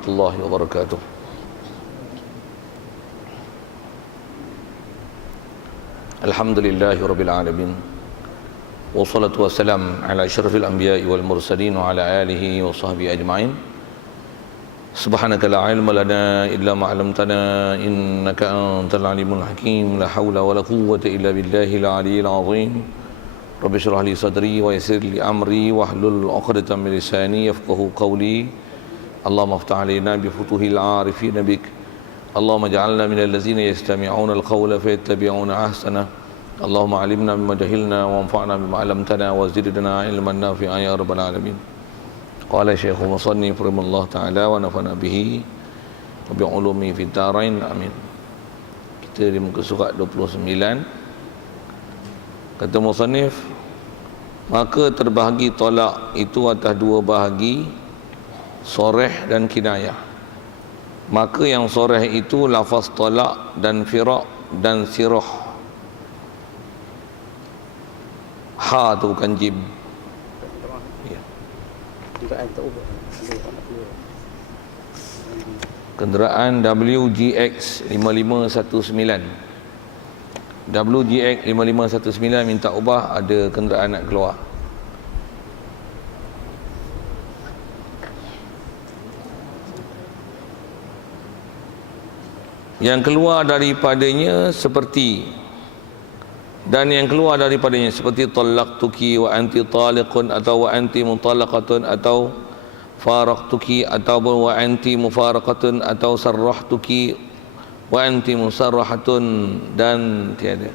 warahmatullahi wabarakatuh. Alhamdulillahi rabbil alamin. Wassalatu wassalam ala asyrafil anbiya'i wal mursalin wa ala alihi wa sahbihi ajma'in. Subhanaka la ilma lana illa ma 'allamtana innaka antal alimul hakim. La haula wala quwwata illa billahil aliyyil azim. Rabbi shrah li sadri wa yassir li amri wahlul 'uqdatam min lisani yafqahu qawli. Allahumma iftah 'alaina bi futuhil 'arifin bik. Allahumma ij'alna minal ladzina yastami'una al-qawla fayattabi'una ahsana. Allahumma 'allimna mimma jahilna wanfa'na bima 'allamtana wa zidna 'ilman nafi'an ya rabbal alamin. Qala Syekh Musannif rahimahullah ta'ala wa nafa'na bihi wa bi 'ulumi fid dharain amin. Kita di muka surat 29. Kata Musannif, maka terbahagi tolak itu atas dua bahagi, soreh dan kinayah. Maka yang soreh itu lafaz tolak dan firaq dan sirah. Ha tu bukan jim. Ya. Kenderaan WGX 5519. WGX 5519 minta ubah, ada kenderaan nak keluar. Yang keluar daripadanya seperti, dan yang keluar daripadanya seperti talaqtuki wa anti taliqun, atau wa anti mutalaqatun, atau faraqtuki, atau wa anti mufaraqatun, atau sarrahtuki wa anti musarrahatun, dan tiada.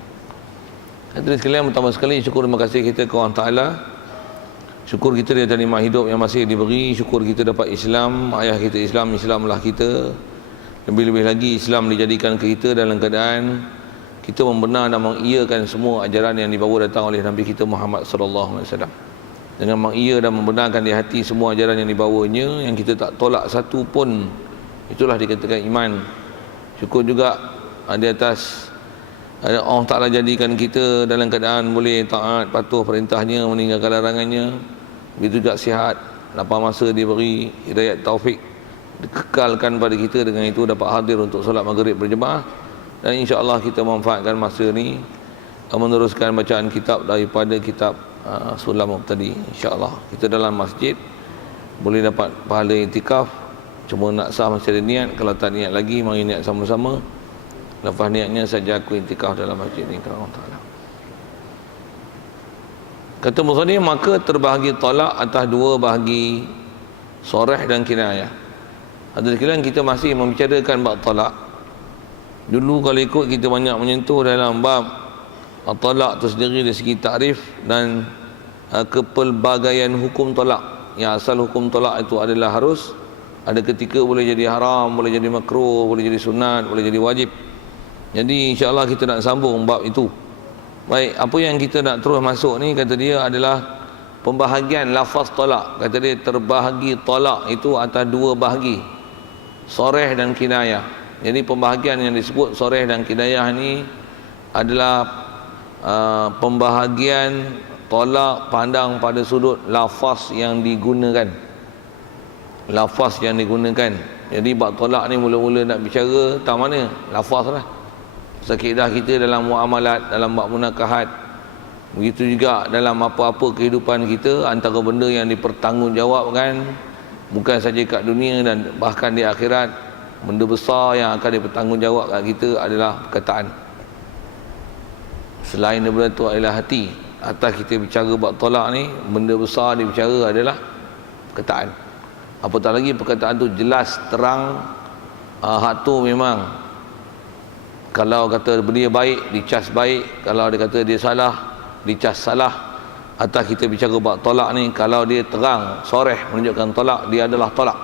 Hadirin sekalian, pertama sekali syukur terima kasih kita kepada Allah Ta'ala. Syukur kita di atas nikmat hidup yang masih diberi. Syukur kita dapat Islam, ayah kita Islam, Islamlah kita. Lebih-lebih lagi Islam dijadikan ke kita dalam keadaan kita membenar dan mengiyakan semua ajaran yang dibawa datang oleh Nabi kita Muhammad sallallahu alaihi wasallam. Dengan mengiya dan membenarkan di hati semua ajaran yang dibawanya, yang kita tak tolak satu pun, itulah dikatakan iman. Syukur juga di atas Allah Ta'ala jadikan kita dalam keadaan boleh taat, patuh perintahnya, meninggalkan larangannya. Begitu juga sihat, lapang masa diberi, hidayat taufik dikekalkan pada kita, dengan itu dapat hadir untuk solat maghrib berjemaah. Dan insya-Allah kita manfaatkan masa ni meneruskan bacaan kitab daripada kitab Sulam tadi. Insya-Allah kita dalam masjid boleh dapat pahala iktikaf. Cuma nak sah mesti ada niat. Kalau tak niat lagi, mari niat sama-sama. Lepas niatnya saja aku iktikaf dalam masjid ni kerana Allah Ta'ala. Kata musannif, maka terbahagi tolak atas dua bahagi, soreh dan kinayah. Ada sekalian, kita masih membicarakan bab talak. Dulu kalau ikut kita banyak menyentuh dalam bab talak itu sendiri dari segi takrif dan kepelbagaian hukum talak. Yang asal hukum talak itu adalah harus, ada ketika boleh jadi haram, boleh jadi makruh, boleh jadi sunat, boleh jadi wajib. Jadi insya-Allah kita nak sambung bab itu. Baik, apa yang kita nak terus masuk ni, kata dia adalah pembahagian lafaz talak. Kata dia terbahagi talak itu atas dua bahagi, soreh dan kinayah. Jadi pembahagian yang disebut soreh dan kinayah ni adalah pembahagian tolak pandang pada sudut lafaz yang digunakan. Lafaz yang digunakan. Jadi bab tolak ni mula-mula nak bicara tak mana? Lafaz lah. Sekidah kita dalam muamalat, dalam bab munakahat. Begitu juga dalam apa-apa kehidupan kita, antara benda yang dipertanggungjawabkan bukan saja kat dunia dan bahkan di akhirat, benda besar yang akan dipertanggungjawab kat kita adalah perkataan. Selain daripada itu adalah hati. Atas kita bicara bab tolak ni, benda besar dibicara adalah perkataan. Apatah lagi perkataan tu jelas, terang, hak tu memang, kalau kata dia baik, dicas baik. Kalau dia kata dia salah, dicas salah. Atas kita bicara bab tolak ni, kalau dia terang, soreh menunjukkan tolak, dia adalah tolak.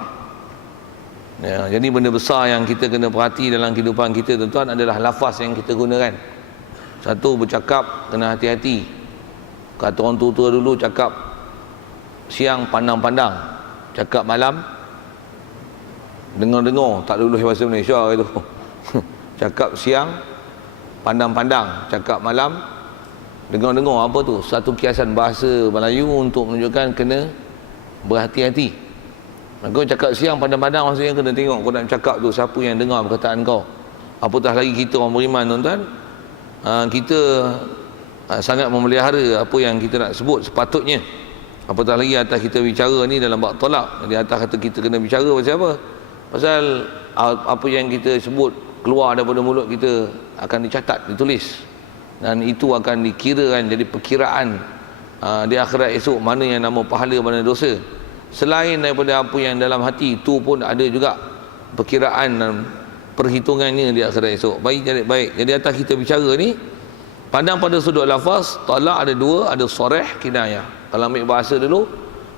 Ya, jadi benda besar yang kita kena perhati dalam kehidupan kita, tuan-tuan, adalah lafaz yang kita gunakan. Satu, bercakap kena hati-hati. Kata orang tua-tua dulu, cakap siang pandang-pandang, cakap malam dengar-dengar. Tak lulus bahasa Malaysia itu. Cakap siang pandang-pandang, cakap malam dengar-dengar. Apa tu? Satu kiasan bahasa Melayu untuk menunjukkan kena berhati-hati. Kau cakap siang pandang-pandang, maksudnya kena tengok kau nak cakap tu siapa yang dengar perkataan kau. Apatah lagi kita orang beriman, tuan-tuan. Kita sangat memelihara apa yang kita nak sebut sepatutnya. Apatah lagi atas kita bicara ni dalam bab tolak. Jadi atas kata kita kena bicara pasal apa? Pasal apa yang kita sebut keluar daripada mulut kita akan dicatat, ditulis, dan itu akan dikirakan jadi perkiraan di akhirat esok, mana yang nama pahala, mana dosa. Selain daripada apa yang dalam hati, itu pun ada juga perkiraan dan perhitungannya di akhirat esok. Baik. Jadi atas kita bicara ni, pandang pada sudut lafaz, talak ada dua, ada soreh, kinayah. Kalau ambil bahasa dulu,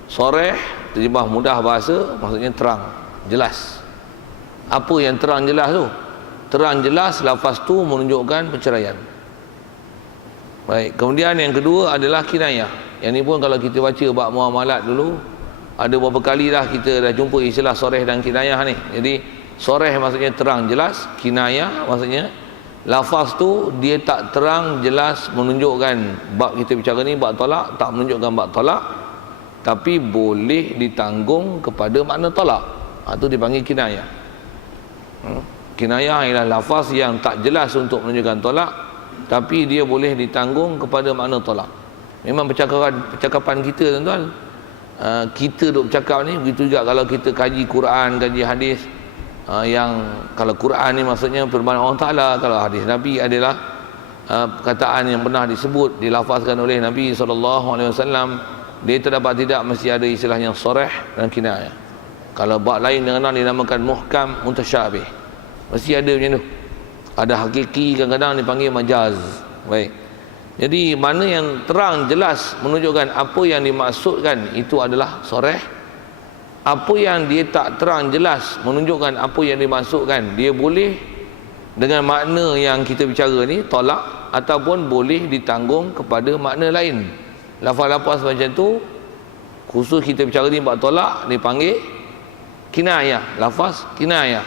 soreh terjemah mudah bahasa, maksudnya terang, jelas. Apa yang terang jelas tu? Terang jelas lafaz tu menunjukkan perceraian. Baik, kemudian yang kedua adalah kinayah. Yang ni pun kalau kita baca bab muamalat dulu, ada beberapa kali dah kita dah jumpa istilah soreh dan kinayah ni. Jadi soreh maksudnya terang jelas, kinayah maksudnya lafaz tu dia tak terang jelas menunjukkan bab kita bicara ni, bab tolak, tak menunjukkan bab tolak, tapi boleh ditanggung kepada makna tolak. Itu dipanggil kinayah. Kinayah ialah lafaz yang tak jelas untuk menunjukkan tolak, tapi dia boleh ditanggung kepada makna tolak. Memang percakapan kita, tuan-tuan, kita duk bercakap ni, begitu juga kalau kita kaji Quran, kaji hadis, yang kalau Quran ni maksudnya firman Allah Ta'ala, kalau hadis Nabi adalah perkataan yang pernah disebut, dilafazkan oleh Nabi SAW, dia terdapat tidak mesti ada istilah yang soreh dan kinayah. Kalau bab lain kadang-kadang dinamakan muhkam, mutasyabih, mesti ada macam tu. Ada hakiki, kadang-kadang dipanggil majaz. Baik, jadi mana yang terang jelas menunjukkan apa yang dimaksudkan, itu adalah soreh. Apa yang dia tak terang jelas menunjukkan apa yang dimaksudkan, dia boleh dengan makna yang kita bicara ni, tolak, ataupun boleh ditanggung kepada makna lain. Lafaz-lafaz macam tu, khusus kita bicara ni bab tolak, dipanggil kinayah, lafaz kinayah.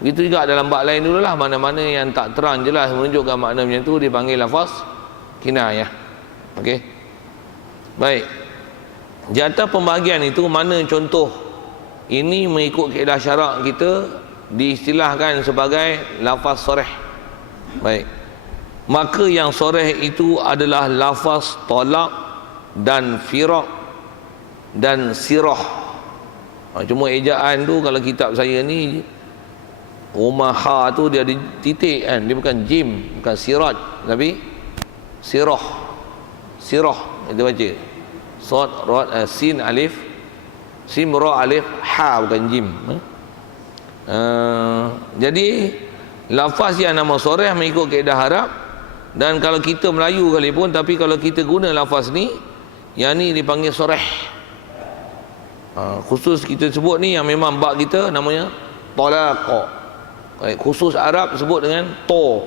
Begitu juga dalam bab lain dululah, mana-mana yang tak terang jelas menunjukkan makna macam tu dipanggil lafaz kinayah. Okey. Baik. Di atas pembahagian itu, mana contoh ini mengikut kaedah syarak kita diistilahkan sebagai lafaz soreh. Baik. Maka yang soreh itu adalah lafaz tolak dan firaq dan sirah. Cuma ejaan tu kalau kitab saya ni, rumah ha tu dia ada titik kan, dia bukan jim, bukan sirat, tapi sirah. Sirah itu baca sod, rod, sin, alif, sim, ra, alif, ha, bukan jim. Jadi lafaz yang nama soreh mengikut kaedah Arab, dan kalau kita Melayu kali pun, tapi kalau kita guna lafaz ni, yang ni dipanggil soreh. Khusus kita sebut ni yang memang bab kita namanya talaqa. Khusus Arab sebut dengan to.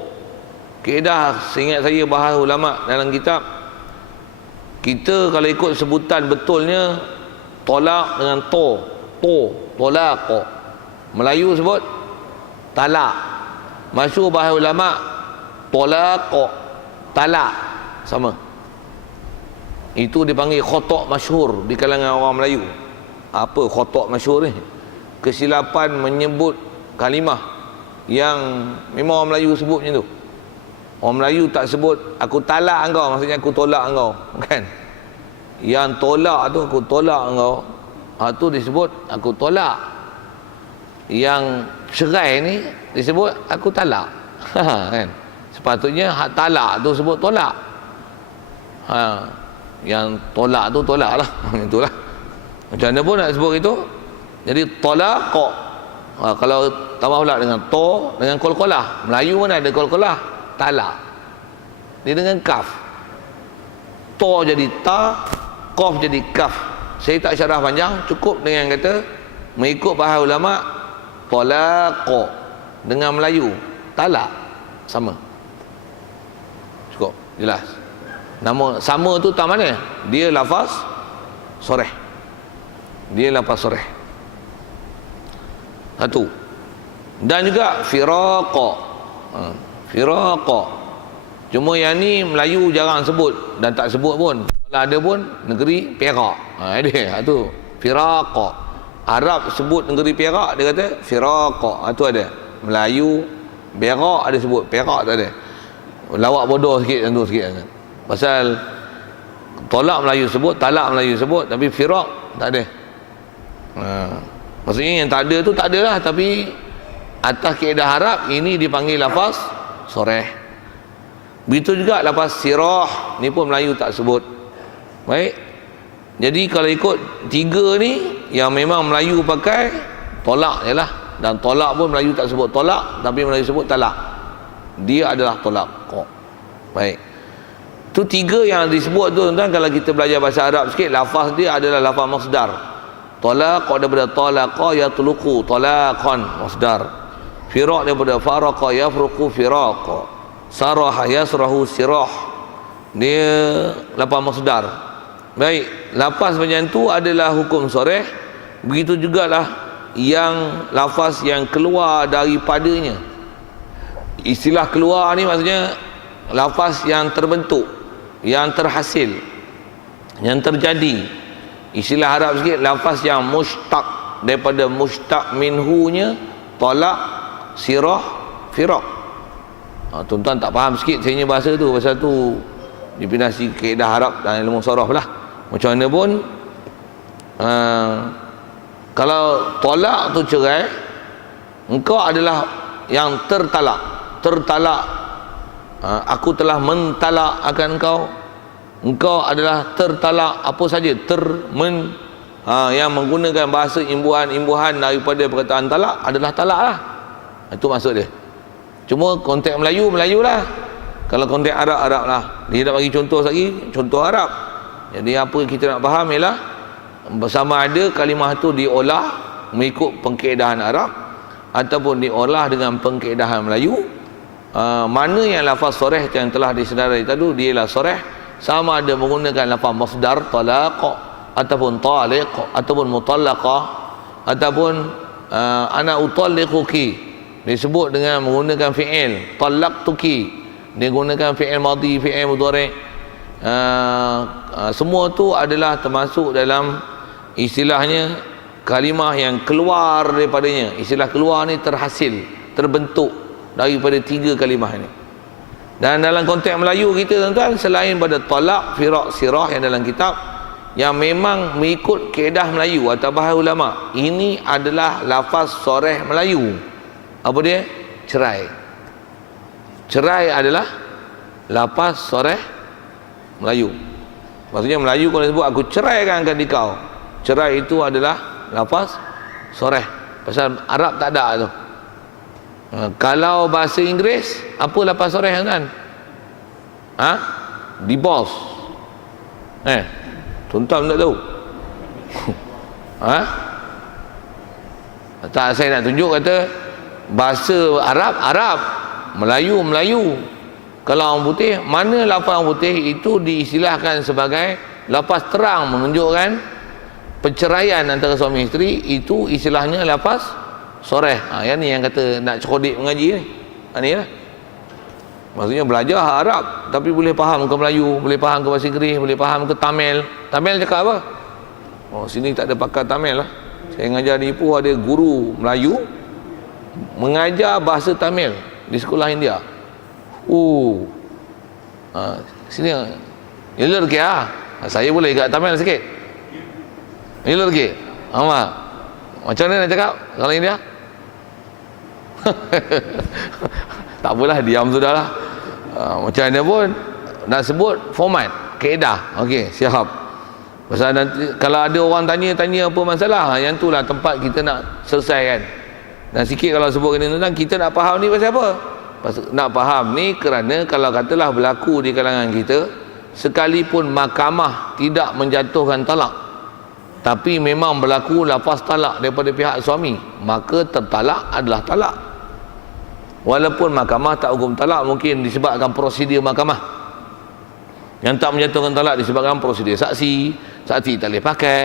Kaedah, seingat saya bahas ulama dalam kitab, kita kalau ikut sebutan betulnya tolak dengan to, talaqa. Melayu sebut talak. Masyhur bahas ulama talaqa, talak, sama. Itu dipanggil khotok masyhur di kalangan orang Melayu. Apa khotok masyhur ni? Kesilapan menyebut kalimah yang memang orang Melayu sebut macam tu. Orang Melayu tak sebut aku talak engkau, maksudnya aku tolak engkau, kan? Yang tolak tu aku tolak engkau, tu disebut aku tolak. Yang cerai ni disebut aku talak. Kan? Sepatutnya hak talak tu sebut tolak. Yang tolak tu tolak lah. Itulah. Macam mana pun nak sebut itu. Jadi talaqa. Kalau tambah pula dengan to, dengan qalqalah. Melayu mana ada qalqalah? Talak. Dia dengan kaf. To jadi ta, qaf jadi kaf. Saya tak syarah panjang, cukup dengan kata mengikut bahasa ulama talaqa dengan Melayu talak sama. Cukup, jelas. Nama sama tu tak mana? Dia lafaz soreh. Dia lafaz soreh. Satu. Dan juga firaqa. Firaqa. Cuma yang ni Melayu jarang sebut dan tak sebut pun. Kalau ada pun negeri Perak. Dia tu firaqa. Arab sebut negeri Perak, dia kata Firaqa, itu ada. Melayu Perak ada sebut, Perak tak ada. Lawak bodoh sikit tu sikit kan. Pasal tolak Melayu sebut, talak Melayu sebut, tapi Firak tak ada. Maksudnya yang tak ada tu tak ada lah, tapi atas kaedah Arab ini dipanggil lafaz soreh. Begitu juga lafaz sirah, ni pun Melayu tak sebut. Baik. Jadi kalau ikut tiga ni yang memang Melayu pakai, tolak je lah. Dan tolak pun Melayu tak sebut tolak, tapi Melayu sebut talak. Dia adalah tolak. Baik. Tu tiga yang disebut tu tuan-tuan, kalau kita belajar bahasa Arab sikit, lafaz dia adalah lafaz masdar. Talaq daripada talaqa yatluqu talaqan, masdar. Firaq daripada faraqa yafruqu firaqa. Saraha yasrahu sirah. Dia lafaz masdar. Baik, lafaz macam tu adalah hukum soreh. Begitu jugalah yang lafaz yang keluar daripadanya. Istilah keluar ni maksudnya lafaz yang terbentuk, yang terhasil, yang terjadi. Istilah Arab sikit, lafaz yang mustaq, daripada mustaq minhunya talak, sirah, firaq. Tuan-tuan tak faham sikit saya bahasa tu, pasal tu dipinasi kaedah Arab dan ilmu saraf lah. Macam mana pun kalau tolak tu cerai, engkau adalah yang tertalak. Aku telah mentalak akan engkau adalah tertalak, apa saja yang menggunakan bahasa imbuhan daripada perkataan talak adalah talak lah. Itu maksud dia. Cuma konteks Melayu lah. Kalau konteks Arab lah. Dia nak bagi contoh lagi, contoh Arab. Jadi apa kita nak faham ialah bersama ada kalimah tu diolah mengikut pengkaedahan Arab ataupun diolah dengan pengkaedahan Melayu. Mana yang lafaz soreh yang telah disedarai tadi, dia lah soreh, sama ada menggunakan lafaz masdar talaq ataupun taliq ataupun mutallaqah ataupun ana utalliquki, disebut dengan menggunakan fi'il talaqtuki, dia gunakan fi'il madhi, fi'il mudhari'. Semua tu adalah termasuk dalam istilahnya kalimah yang keluar daripadanya. Istilah keluar ni terhasil, terbentuk daripada tiga kalimah ni. Dan dalam konteks Melayu kita tuan-tuan, selain pada talak, firaq, sirah yang dalam kitab, yang memang mengikut kaedah Melayu atau bahasa ulama, ini adalah lafaz soreh Melayu. Apa dia? Cerai. Cerai adalah lafaz soreh Melayu. Maksudnya Melayu kalau sebut aku ceraikan kau, cerai itu adalah lafaz soreh. Pasal Arab tak ada tu. Kalau bahasa Inggeris, apa lafaz soreh kan? Divorce. Tuan-tuan tak tahu. Tak, saya nak tunjuk kata bahasa Arab, Melayu. Kalau orang putih, mana lafaz orang putih itu diistilahkan sebagai lafaz terang menunjukkan perceraian antara suami isteri, itu istilahnya lafaz soreh. Yang ni yang kata nak cekodik mengaji ni. Ni lah. Maksudnya belajar Arab tapi boleh faham ke Melayu, boleh faham ke bahasa Inggeris, boleh faham ke Tamil. Tamil cakap apa? Sini tak ada pakar Tamil lah. Saya mengajar di Ipoh, ada guru Melayu mengajar bahasa Tamil di sekolah India. Sini ilar ke saya boleh kat Tamil sikit. Ilar ke macam mana nak cakap kalau India? Tak apalah, diam sudahlah. Macam mana pun nak sebut format, kaedah. Okey, siap. Pasal nanti kalau ada orang tanya apa masalah, yang itulah tempat kita nak selesaikan. Dan sikit kalau sebut ni tentang kita nak faham ni pasal apa? Nak faham ni kerana kalau katalah berlaku di kalangan kita, sekalipun mahkamah tidak menjatuhkan talak, tapi memang berlaku lafaz talak daripada pihak suami, maka tertalak adalah talak. Walaupun mahkamah tak hukum talak, mungkin disebabkan prosedur mahkamah. Yang tak menjatuhkan talak disebabkan prosedur saksi tak boleh pakai,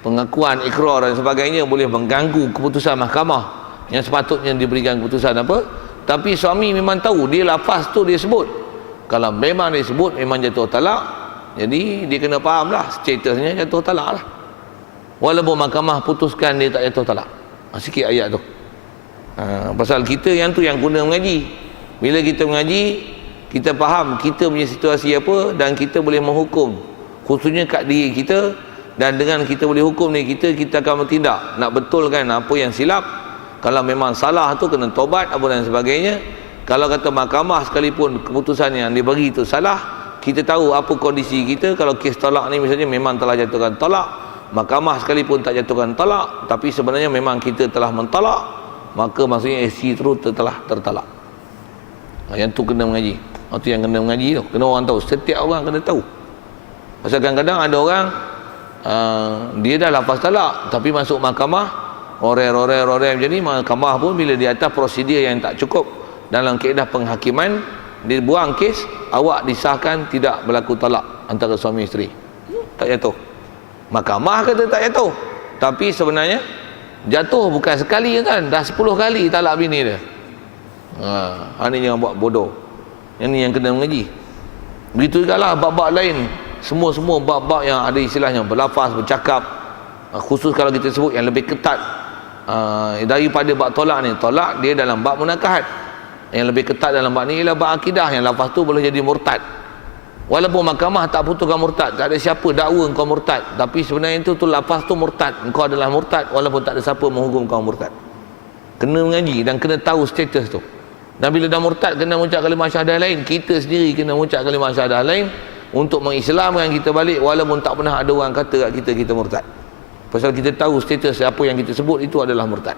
pengakuan, ikrar dan sebagainya boleh mengganggu keputusan mahkamah yang sepatutnya diberikan keputusan apa. Tapi suami memang tahu, dia lafaz tu dia sebut. Kalau memang dia sebut memang jatuh talak, jadi dia kena faham lah statusnya jatuh talak lah. walaupun mahkamah putuskan dia tak jatuh talak. Sikit ayat tu. Pasal kita yang tu yang guna mengaji. Bila kita mengaji, kita faham kita punya situasi apa dan kita boleh menghukum, khususnya kat diri kita. Dan dengan kita boleh hukum ni, kita akan bertindak nak betulkan apa yang silap. Kalau memang salah tu kena tobat apa dan sebagainya. Kalau kata mahkamah sekalipun keputusan yang dia bagi itu salah, kita tahu apa kondisi kita. Kalau kes talak ni misalnya memang telah jatuhkan talak, mahkamah sekalipun tak jatuhkan talak, tapi sebenarnya memang kita telah mentalak, maka maksudnya isteri itu telah tertalak. Yang tu kena mengaji. Itu yang kena mengaji tu, kena orang tahu. Setiap orang kena tahu. Pasal kadang-kadang ada orang dia dah lafaz talak tapi masuk mahkamah oreh macam ni. Mahkamah pun bila di atas prosedur yang tak cukup dalam kaedah penghakiman, dia buang kes, awak disahkan tidak berlaku talak antara suami isteri. Tak jatuh. Mahkamah kata tak jatuh, tapi sebenarnya jatuh bukan sekali kan, dah 10 kali talak bini dia. Ini yang buat bodoh. Yang ni yang kena mengaji. Begitu juga lah bab-bab lain. Semua bab-bab yang ada istilahnya berlafaz, bercakap, khusus kalau kita sebut yang lebih ketat daripada bab tolak ni. Tolak dia dalam bab munakahat. Yang lebih ketat dalam bab ni ialah bab akidah, yang lafaz tu boleh jadi murtad. Walaupun mahkamah tak putuskan murtad, tak ada siapa dakwa engkau murtad, tapi sebenarnya itu lafaz tu murtad, engkau adalah murtad walaupun tak ada siapa menghukum kau murtad. Kena mengaji dan kena tahu status tu. Dan bila dah murtad kena mengucap kalimah syahadah lain. Kita sendiri kena mengucap kalimah syahadah lain untuk mengislamkan kita balik, walaupun tak pernah ada orang kata kat kita murtad. Pasal kita tahu status apa yang kita sebut itu adalah murtad.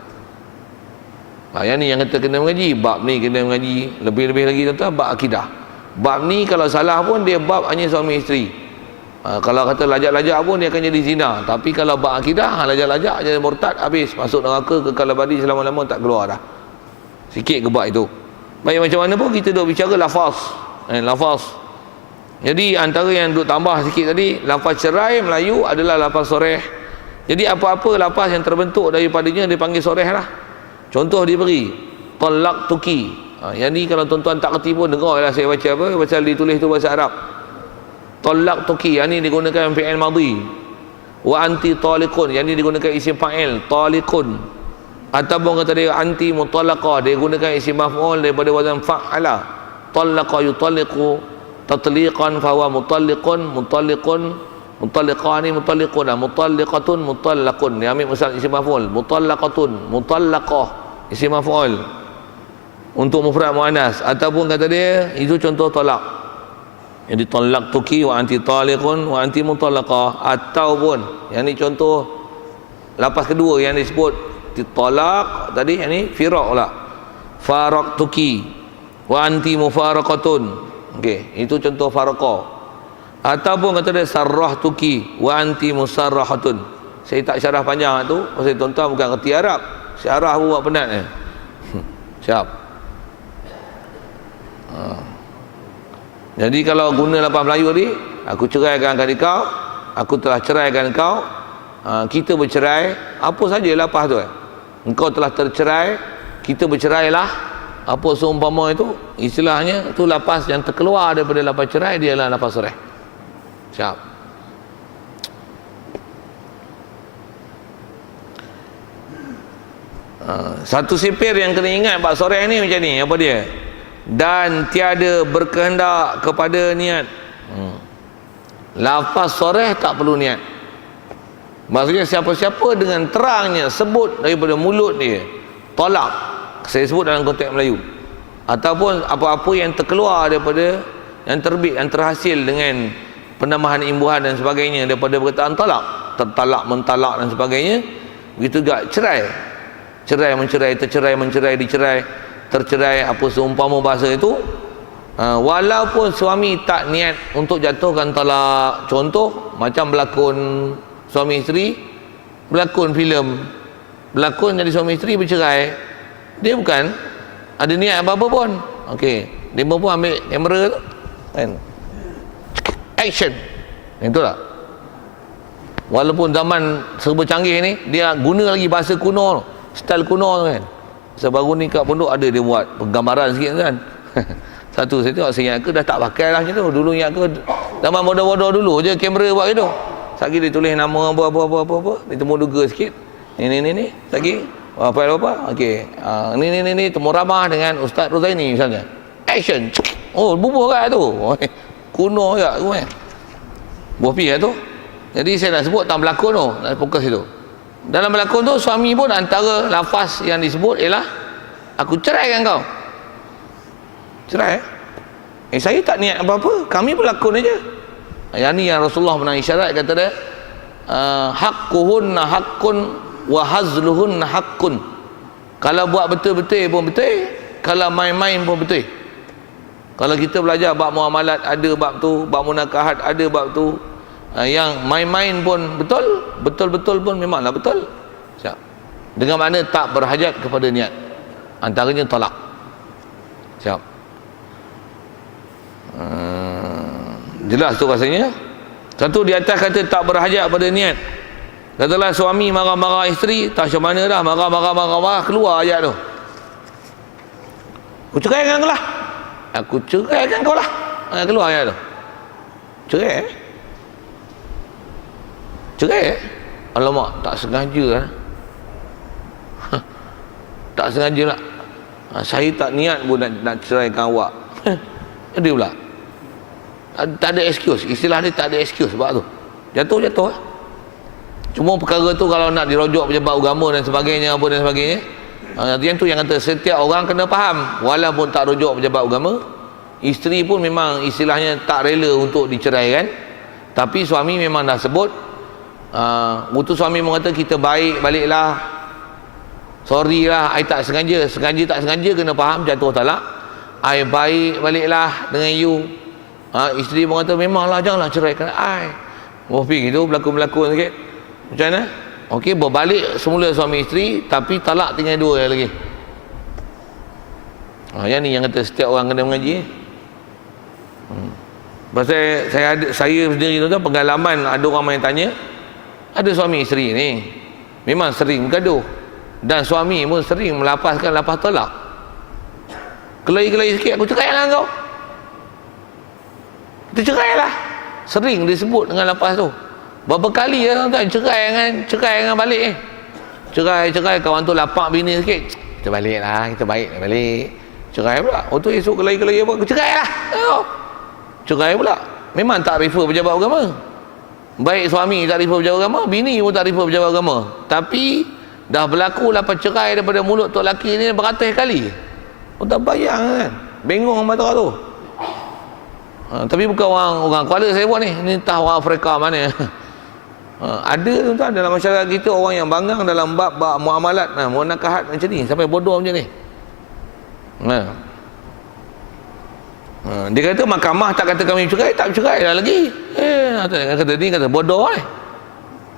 Yang ni yang kita kena mengaji. Bab ni kena mengaji. Lebih-lebih lagi tuan-tuan, bab akidah. Bab ni kalau salah pun dia bab hanya suami isteri. Kalau kata lajak-lajak pun dia akan jadi zina. Tapi kalau bab akidah, lajak-lajak jadi murtad, habis masuk neraka kekal abadi selama-lama, tak keluar dah. Sikit ke bab itu. Baik, macam mana pun kita duk bicara lafaz. Lafaz. Jadi antara yang duk tambah sikit tadi, lafaz cerai Melayu adalah lafaz soreh. Jadi apa-apa lafaz yang terbentuk daripadanya dia panggil soreh lah. Contoh dia beri talak tuki. Yang ni kalau tuan-tuan tak kerti pun dengar lah saya baca apa, pasal ditulis tu bahasa Arab. Talak tuki, yang ni digunakan fi'il madhi. Wa anti taliqun, yang ni digunakan isim fa'il taliqun. Ataupun kata dia anti mutallaqah, dia gunakan isim maf'ul daripada wazan fa'ala. Talaqa yutalliqu tatliqan fa huwa mutalliqun, mutalliqani mutalliquna, mutalliqatun mutallaqun. Dia ambil misal isim maf'ul, mutallaqatun, mutallaqah isim maf'ul untuk mufrad muannas. Ataupun kata dia itu contoh talak. Jadi talak tuki wa anti taliqun wa anti mutallaqah. Ataupun yang ni contoh lapas kedua yang disebut talak tadi, yang ni firaq pula. Faraq tuki wa anti mufaraqatun. Okey, itu contoh faraqah. Ataupun kata dia sarrah tuki wa anti musarrahatun. Saya tak syarah panjang tu, pasal tuan-tuan bukan kerti Arab. Syarah pun buat penat ni. Siap. Jadi kalau guna lafaz Melayu tadi, aku ceraikan kau, aku telah ceraikan kau, kita bercerai, apa saja lafaz tu. Engkau telah tercerai, kita bercerailah, apa seumpama itu, istilahnya itu lafaz yang terkeluar daripada lafaz cerai, dia adalah lafaz soreh. Siap. Satu sipir yang kena ingat bab soreh ni macam ni, apa dia? Dan tiada berkehendak kepada niat. Lafaz soreh tak perlu niat. Maksudnya siapa-siapa dengan terangnya sebut daripada mulut dia talak, saya sebut dalam konteks Melayu, ataupun apa-apa yang terkeluar daripada, yang terbit, yang terhasil dengan penambahan imbuhan dan sebagainya daripada perkataan talak, tertalak, mentalak dan sebagainya. Begitu juga cerai, cerai, mencerai, tercerai, mencerai, dicerai, tercerai, apa seumpama bahasa itu. Walaupun suami tak niat untuk jatuhkan talak, contoh macam berlakon suami isteri, berlakon filem, berlakon jadi suami isteri bercerai, dia bukan ada niat apa-apa pun. Okey, dia pun ambil kamera tu kan, action, itulah. Walaupun zaman serba canggih ni, dia guna lagi bahasa kuno, style kuno tu kan. Sebaru ni kat pondok ada dia buat penggambaran sikit kan. Satu saya tengok, saya ingat ke dah tak pakai lah macam tu. Dulu ingat ke zaman bodoh-bodoh dulu je kamera buat gitu. Sagi dia tulis nama apa. Dia temu duga sikit. Ni. Sagi. File apa? Okey. Ni temu ramah dengan Ustaz Rozaini misalnya. Action. Oh, bubuh kat tu. Kuno juga tu kan. Buah pi tu. Jadi saya nak sebut tak berlakon tu. Nak fokus itu. Dalam berlakon tu suami pun antara lafaz yang disebut ialah aku ceraikan kau. Cerai. Saya tak niat apa-apa. Kami berlakon aja. Yang ni yang Rasulullah pernah isyarat kata dia haqquhunna haqqun wa hazluhunna haqqun. Kalau buat betul-betul pun betul, kalau main-main pun betul. Kalau kita belajar bab muamalat ada bab tu, bab munakahat ada bab tu, yang main-main pun betul, betul-betul pun memanglah betul. Siap. Dengan makna tak berhajat kepada niat. Antaranya talak. Siap. Jelas tu rasanya. Satu di atas kata tak berhajat pada niat. Katalah suami marah-marah isteri, tak macam mana dah, marah, keluar ayat tu. Aku ceraikan kau lah. Aku ceraikan kau lah. Keluar ayat tu. Cerai. Cerai. Alamak, tak sengaja lah. Tak sengaja lah. Saya tak niat pun nak ceraikan awak. Dia pula. Tak ada excuse. Istilah dia tak ada excuse sebab tu. Jatuh lah. Cuma perkara tu kalau nak dirujuk pejabat agama dan sebagainya, apa dan sebagainya, yang tu yang kata setiap orang kena faham. Walaupun tak rujuk pejabat agama, isteri pun memang istilahnya tak rela untuk diceraikan. Tapi suami memang dah sebut, waktu suami mengata kita baik baliklah, sorry lah, I tak sengaja tak sengaja kena faham, jatuh talak. I baik baliklah dengan you. Isteri mengata memanglah janganlah ceraikan I. Pergi gitu berlakon sikit. Macam mana? Okey, berbalik semula suami isteri, tapi talak tinggal dua lagi. Yang ni yang kata setiap orang kena mengaji. Pasal saya sendiri tu pengalaman, ada orang yang tanya, ada suami isteri ni memang sering bergaduh dan suami pun sering melafazkan lafaz talak. Kelahi-kelahi sikit, aku cerai dengan kau. Kita cerai lah. Sering disebut dengan lafaz tu. Berapa kali ya tuan cerai dengan balik cerai kawan tu lapak bini sikit, kita balik lah, kita baik balik, cerai pula. Tu esok kelahi apa, cerai lah. Cerai pula. Memang tak refer pejabat agama. Baik suami tak refer pejabat agama, bini pun tak refer pejabat agama. Tapi dah berlaku lapan cerai daripada mulut tok laki ni beratus kali. Tak bayang kan, bengong mata tu. Tapi bukan orang Kuala saya buat ni entah orang Afrika mana. Ada tuan dalam masyarakat kita orang yang banggang dalam bab muamalat, munakahat macam ni, sampai bodoh macam ni. Dia kata mahkamah tak kata kami cerai, tak cerai dah lagi. Kata ni kata bodoh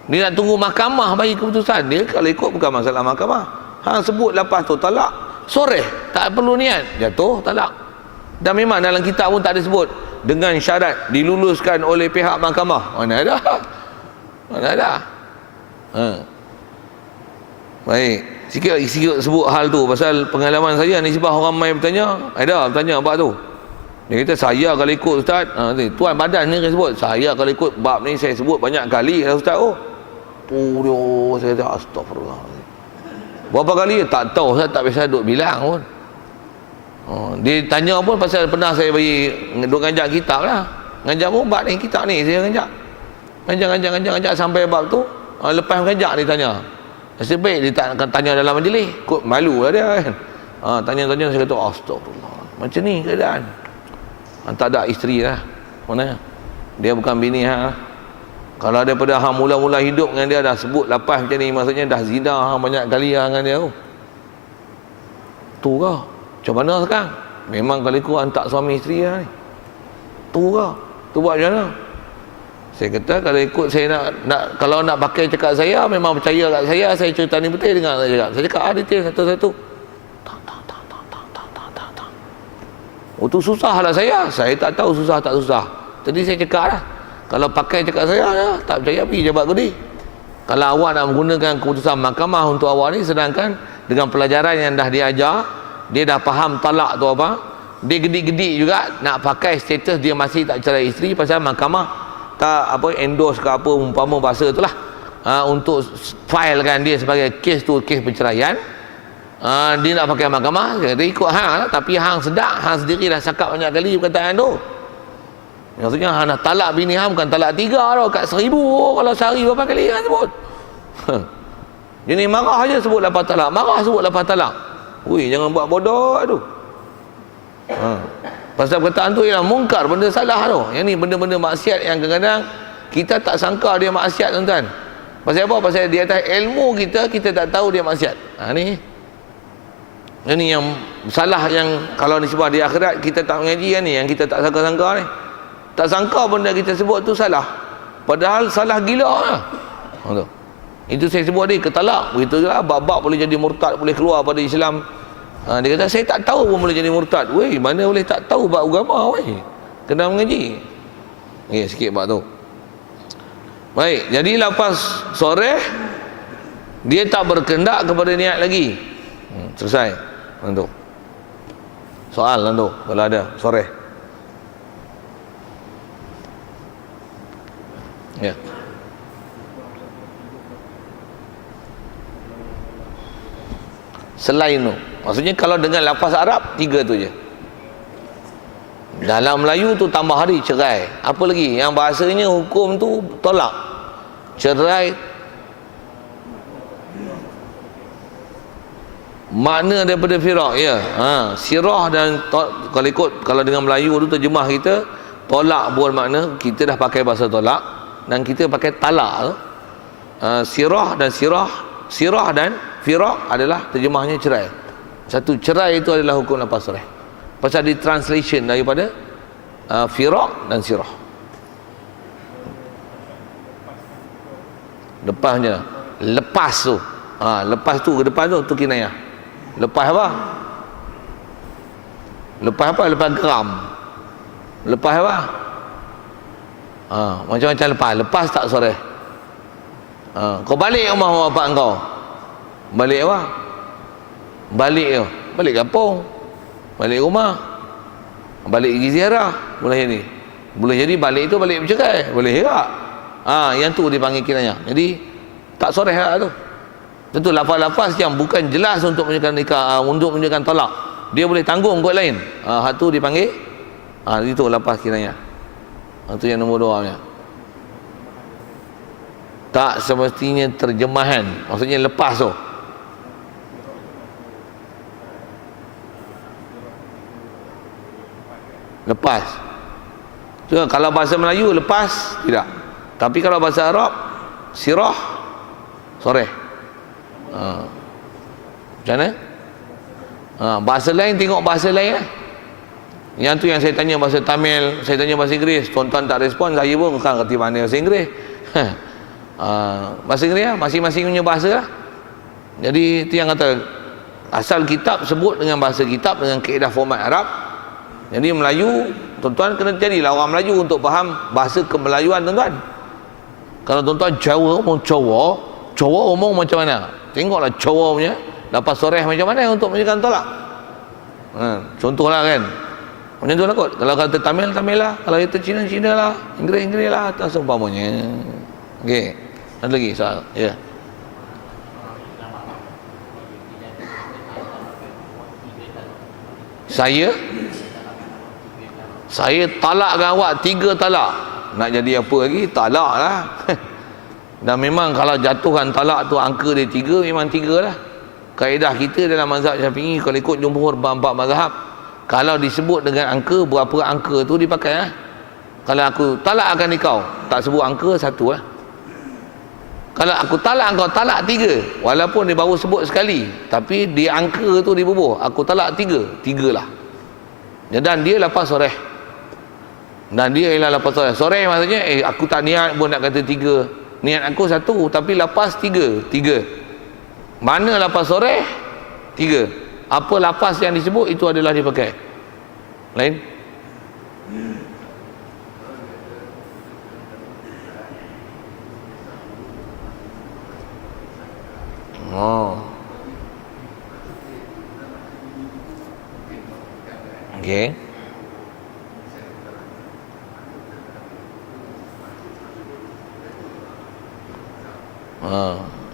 Dia nak tunggu mahkamah bagi keputusan. Dia kalau ikut bukan masalah mahkamah. Hang sebut lepas tu talak, soreh, tak perlu niat, jatuh talak. Dan memang dalam kitab pun tak ada sebut dengan syarat diluluskan oleh pihak mahkamah. Mana ada? Baik, sikit sebut hal tu pasal pengalaman saya ni. Sebab orang mai bertanya, bertanya bab tu. Dia kata saya kalau ikut ustaz, tuan badan ni sebut, saya kalau ikut bab ni saya sebut banyak kali ustaz. Saya kata astagfirullah. Berapa kali tak tahu, saya tak biasa duk bilang pun. Dia tanya pun pasal pernah saya bagi duk ngajak kitab lah. Ngajak pun bab ni kitab ni saya ngajak sampai bab tu. Lepas ngajak dia tanya, nasib baik dia tak akan tanya dalam majlis, kot malu lah dia kan. Tanya-tanya saya kata astagfirullah, macam ni keadaan. Tak ada isteri lah, mana dia bukan bini lah. Kalau daripada hang mula-mula hidup dengan dia dah sebut lapas macam ni, maksudnya dah zina hang banyak kali dengan dia tu kah? Macam mana sekarang? Memang kalau ikut hang tak suami isteri lah ni. Tu kah? Tu buat macam mana? Saya kata kalau ikut saya nak kalau nak pakai cakap saya, memang percaya kat saya cerita ni betul dengar saya cakap. Saya cakap detail satu-satu. Tu susah lah saya tak tahu susah tak susah. Tadi saya cakap lah, kalau pakai cakap saya tak percaya pergi jabat kodi. Kalau awak nak menggunakan keputusan mahkamah untuk awak ni, sedangkan dengan pelajaran yang dah diajar, dia dah faham talak tu apa, dia gedik-gedik juga nak pakai status dia masih tak cerai isteri pasal mahkamah tak apa endorse ke apa umpama bahasa itulah, untuk filekan dia sebagai kes tu, kes perceraian, dia nak pakai mahkamah, dia ikut hang lah. Tapi hang sedap, hang sendiri dah cakap banyak kali perkataan tu. Maksudnya hang nak talak bini hang bukan talak 3 tau, kat 1000 kalau sehari berapa kali hang sebut. Jadi marah aja sebut lapan talak, marah sebut lapan talak. Ui, jangan buat bodoh tu. Pasal perkataan tu ialah mungkar, benda salah tu. Yang ni benda-benda maksiat yang kadang-kadang kita tak sangka dia maksiat, tuan-tuan. Pasal apa? Pasal di atas ilmu kita, kita tak tahu dia maksiat. Ini yang salah, yang kalau disebut di akhirat kita tak mengaji ni, yang kita tak sangka-sangka ni. Tak sangka benda kita sebut tu salah. Padahal salah gila lah. Itu saya sebut dia ketalak. Begitu lah, bab-bab boleh jadi murtad, boleh keluar pada Islam. Dia kata saya tak tahu pun boleh jadi murtad. Weh, mana boleh tak tahu bab agama weh. Kena mengaji. Sikit bab tu. Baik, jadi lepas sore dia tak berkendak kepada niat lagi. Selesai. Tentu. Soal tentu kalau ada sore. Ya. Selain tu, maksudnya kalau dengan lafaz Arab 3 tu je. Dalam Melayu tu tambah hari cerai. Apa lagi? Yang bahasanya hukum tu tolak. Cerai. Makna daripada firak, ya. Sirah dan kalau ikut, kalau dengan Melayu tu terjemah kita, tolak bukan makna kita dah pakai bahasa tolak dan kita pakai talak tu. Sirah dan sirah dan firak adalah terjemahnya cerai. Satu, cerai itu adalah hukum lepas cerai. Pasal di translation daripada firak dan sirah. Lepasnya, lepas tu. Lepas tu ke depan tu kinayah. Lepas apa? Lepas apa? Lepas geram. Lepas apa? Macam-macam lepas. Lepas tak sore. Kau balik rumah bapak kau. Balik apa? Balik kampung. Balik rumah. Balik pergi ziarah. Boleh jadi. Boleh jadi balik itu balik bercerai. Boleh juga. Yang tu dipanggil kinayah. Jadi tak sore lah tu. Tentu lafaz-lafaz yang bukan jelas untuk menunjukkan nikah, untuk menunjukkan talak, dia boleh tanggung kot lain. Hak tu dipanggil itu lafaz kinayah. Itu yang nombor 2 nya. Tak semestinya terjemahan, maksudnya lepas tu. Lepas. So, kalau bahasa Melayu lepas tidak. Tapi kalau bahasa Arab sirah sore. Macam mana? Bahasa lain tengok bahasa lain lah. Yang tu yang saya tanya bahasa Tamil, saya tanya bahasa Inggeris, tuan-tuan tak respon, saya pun bukan kerti mana bahasa Inggeris. Bahasa Inggeris lah, masing-masing punya bahasa lah. Jadi itu yang kata, asal kitab sebut dengan bahasa kitab, dengan kaedah format Arab. Jadi Melayu, tuan-tuan kena jadilah orang Melayu untuk faham bahasa kemelayuan, tuan-tuan. Kalau tuan-tuan Jawa omong Jawa omong macam mana? Tengoklah Jawa punya lepas sore macam mana untuk menunjukkan tolak. Contohlah kan, macam tu lah kot. Kalau kata Tamil lah, kalau kata Cina lah, Inggeris lah, tak seumpamanya. Okey, ada lagi soal? Ya. Saya talakkan awak 3 talak. Nak jadi apa lagi? Talak lah. Dan memang kalau jatuhkan talak tu angka dia 3, memang 3 lah. Kaedah kita dalam mazhab Syafi'i, kalau ikut jumhur 4 mazhab, kalau disebut dengan angka, berapa angka tu dipakai lah. Kalau aku talak akan kau, tak sebut angka 1 lah. Kalau aku talak kau, talak 3, walaupun dia baru sebut sekali, tapi di angka tu dibubuh, aku talak 3 lah. Dan dia lepas sore. Dan dia ialah lepas sore. Sore maksudnya aku tak niat pun nak kata 3. Niat aku 1, tapi lepas 3. Mana lepas sore? 3. Apa lepas yang disebut, itu adalah dipakai. Lain? Okey.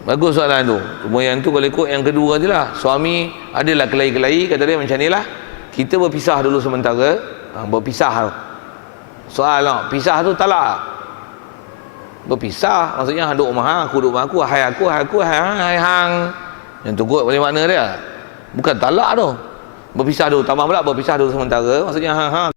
Bagus soalan tu. Cuma yang tu kalau ikut yang kedua je lah. Suami adalah kelahi-kelahi, kata dia macam ni lah, kita berpisah dulu sementara. Berpisah tu soal tak? Pisah tu talak. Berpisah maksudnya hang duduk rumah hang, aku duduk rumah aku, hai hang. Yang tu kot boleh makna dia. Bukan talak tu. Berpisah dulu, tambah pula berpisah dulu sementara. Maksudnya hang